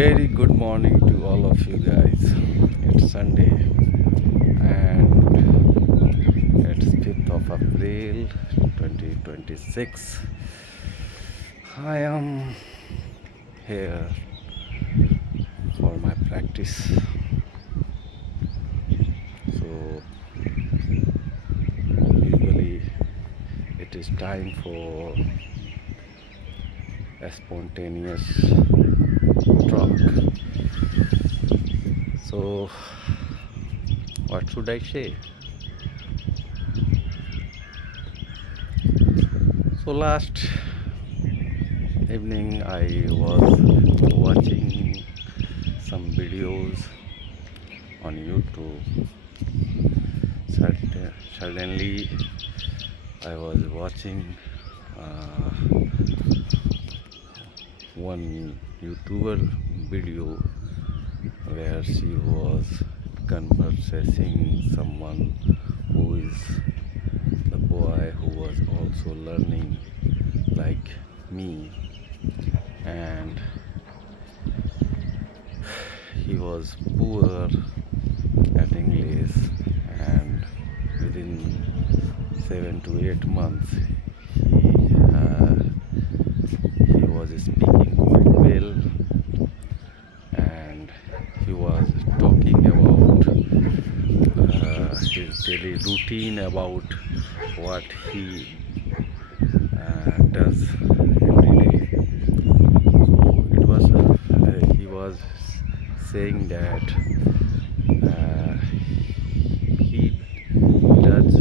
Very good morning to all of you guys. It's Sunday and it's 5th of April 2026. I am here for my practice. So, usually it is time for a spontaneous talk. So, what should I say? So, last evening I was watching some videos on YouTube. Suddenly, I was watching uh, one YouTuber video where she was conversing someone who is the boy who was also learning like me, and he was poor at English, and within 7 to 8 months he was speaking quite well, and he was talking about his daily routine, about what he does every day. So it was he was saying that uh, he does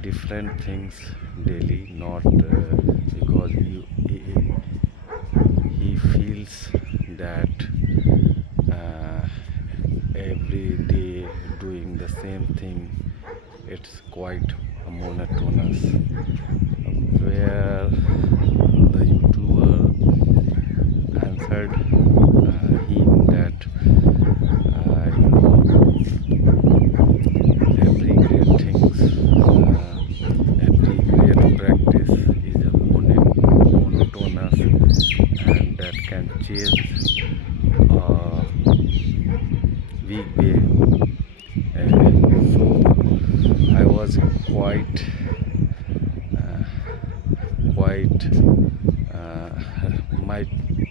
different things daily, not because he feels that uh, every day doing the same thing, it's quite monotonous, where the YouTuber answered him that every great things, every great practice is a monotonous, and that can change week way. So I was uh, quite uh, my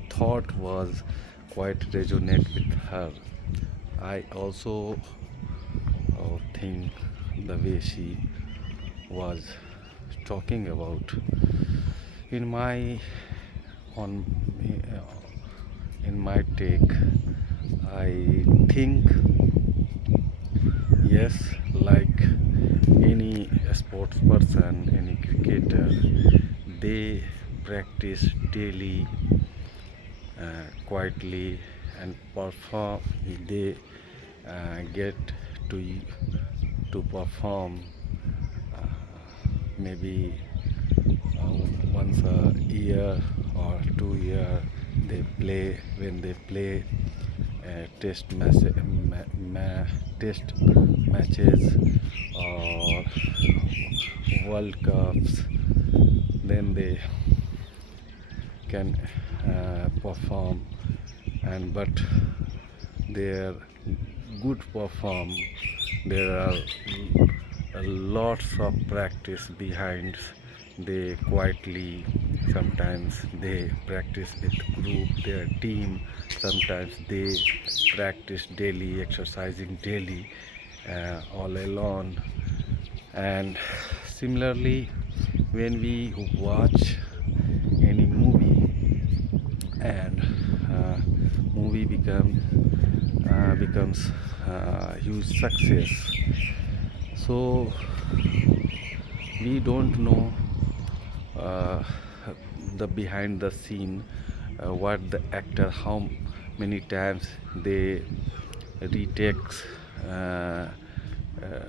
thought was quite resonate with her. I also think the way she was talking about. In my on in my take, I think yes, like any sports person, any cricketer, they practice daily, quietly, and perform. They get to perform uh, maybe once a year or 2 year. They play when they play test test matches or World Cups, then they can perform, and but their good perform, there are lots of practice behind. They quietly, sometimes they practice with group, their team, sometimes they practice daily, exercising daily, all alone. And similarly, when we watch any movie, and movie becomes huge success, so we don't know uh, the behind the scene, what the actor, how many times they retakes uh, uh,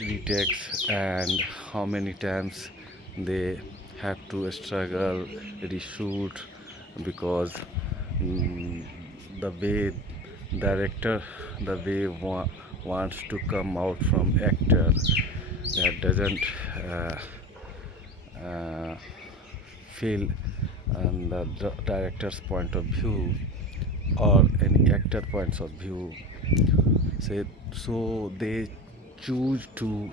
retakes, and how many times they have to struggle, reshoot, because mm, the way director, the way wants to come out from actor, that doesn't uh, feel and the director's point of view or any actor points of view. Say, so they choose to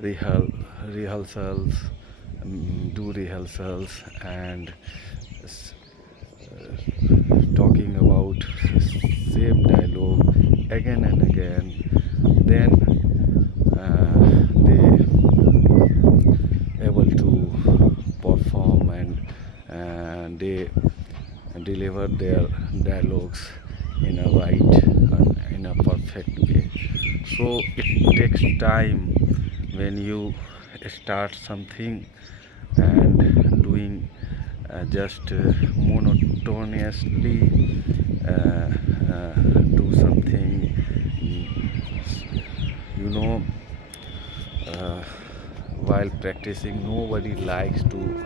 rehearse, rehearsals, do rehearsals and s- talking about same dialogue again and again. Then they able to perform and they deliver their dialogues in a right and in a perfect way. So it takes time when you start something and doing just monotonously uh, do something. You know, uh, while practicing, nobody likes to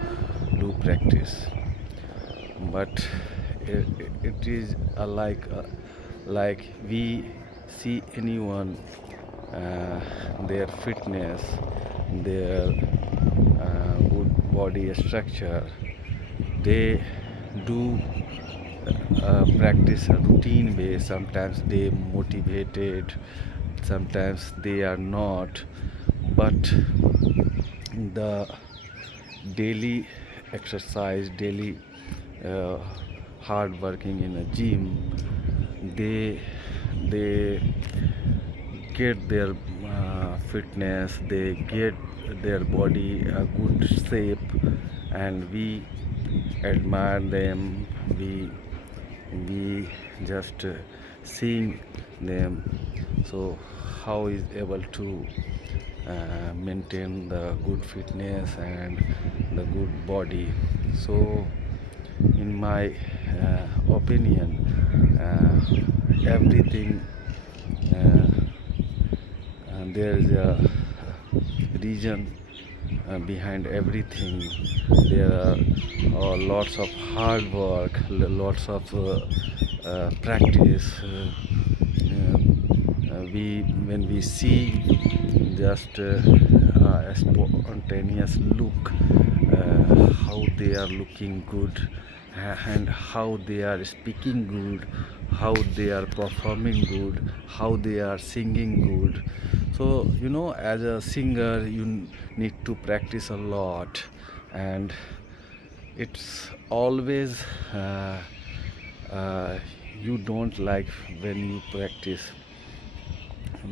do practice, but it is like we see anyone, their fitness, their good body structure, they do practice a routine way. Sometimes they motivated, sometimes they are not, but the daily exercise, daily uh, hard working in a gym, they get their fitness, they get their body a good shape, and we admire them. We just seeing them. So how is able to maintain the good fitness and the good body. So in my opinion, everything, and there is a reason behind everything. There are lots of hard work, lots of practice. We when we see just a spontaneous look, how they are looking good, and how they are speaking good, how they are performing good, how they are singing good. So as a singer, you need to practice a lot, and it's always uh, you don't like when you practice.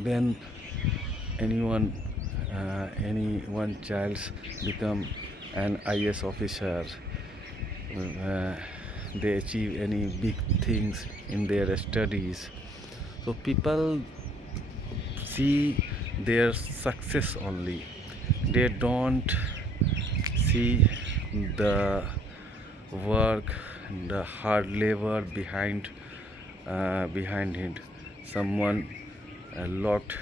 When any one child become an IS officer, uh, they achieve any big things in their studies, so people see their success only. They don't see the work, the hard labor behind it. Someone locked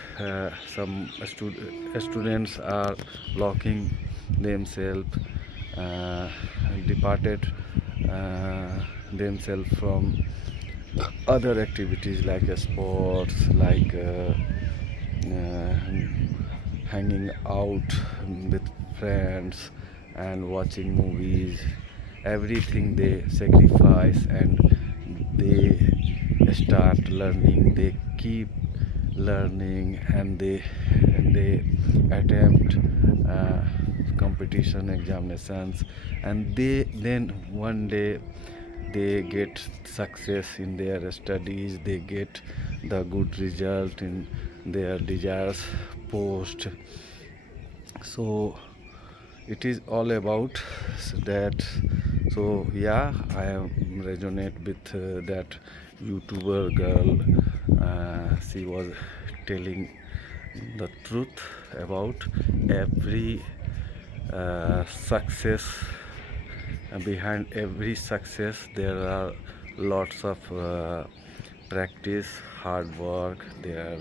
some students are locking themselves, uh, departed themselves from other activities like sports, like uh, hanging out with friends and watching movies. Everything they sacrifice, and they start learning, they keep learning, and they attempt uh, competition examinations, and they then one day they get success in their studies, they get the good result in their desires post. So it is all about that. So yeah, I am resonate with that YouTuber girl. She was telling the truth about every success. Behind every success there are lots of practice, hard work. There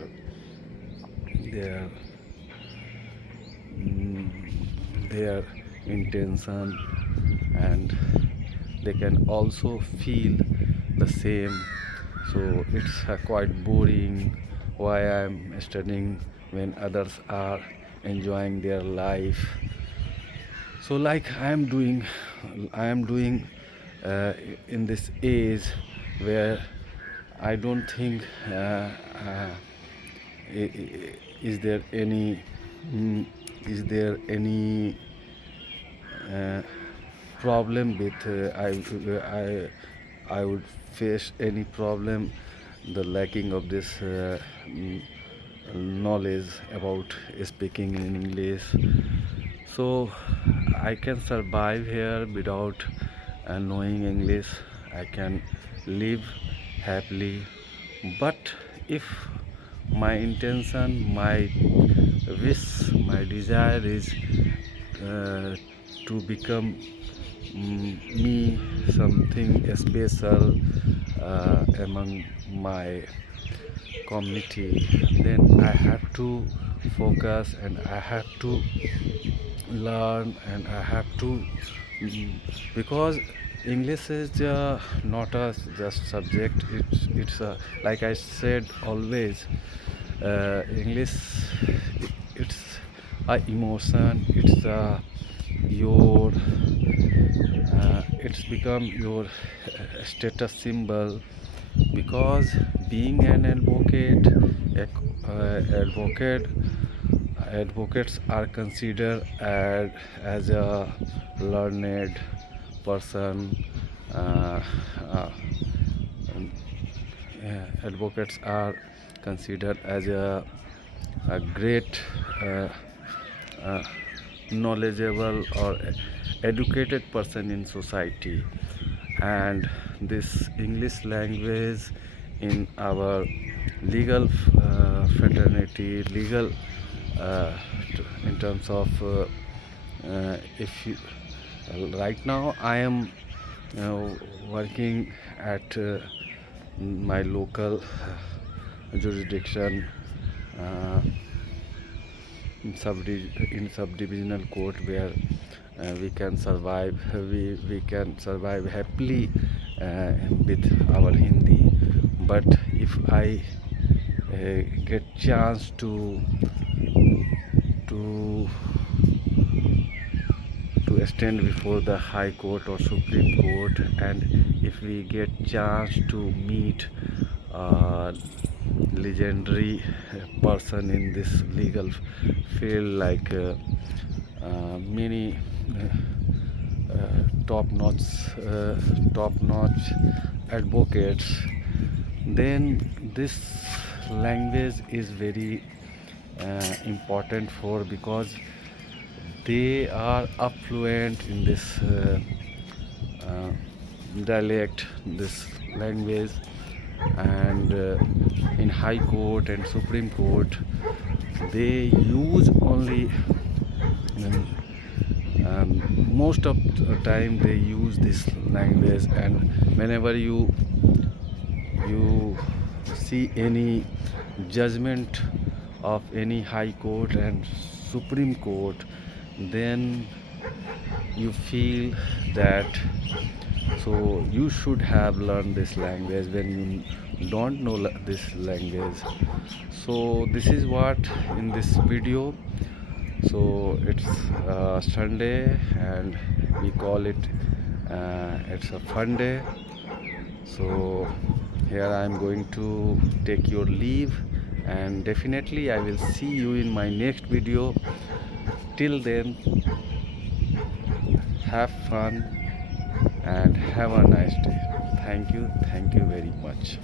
their intention, and they can also feel the same. So it's quite boring. Why I'm studying when others are enjoying their life? So like I am doing uh, in this age where I don't think is there any mm, is there any uh, problem with I would face any problem the lacking of this knowledge about speaking in English. So I can survive here without knowing English. I can live happily. But if my intention, my wish, my desire is to become me something special among my community, then I have to focus and I have to learn and I have to mm, because English is not a just subject. It's a, like I said always. English it's a emotion. It's become your status symbol because being an advocate advocates are considered as a learned person. uh, uh, Advocates are considered as a great uh, knowledgeable or educated person in society, and this English language in our legal fraternity, legal uh, in terms of if you right now I am working at my local jurisdiction, uh, in subdivisional court, where we can survive happily with our Hindi. But if I get chance to stand before the High Court or Supreme Court, and if we get chance to meet legendary person in this legal field, like many top-notch advocates, then this language is very important for, because they are affluent in this uh, dialect, this language, and in High Court and Supreme Court they use only most of the time they use this language. And whenever you see any judgment of any High Court and Supreme Court, then you feel that so you should have learned this language when you don't know this language. So this is what in this video. So it's Sunday and we call it it's a fun day. So here I am going to take your leave, and definitely I will see you in my next video. Till then, have fun and have a nice day. Thank you very much.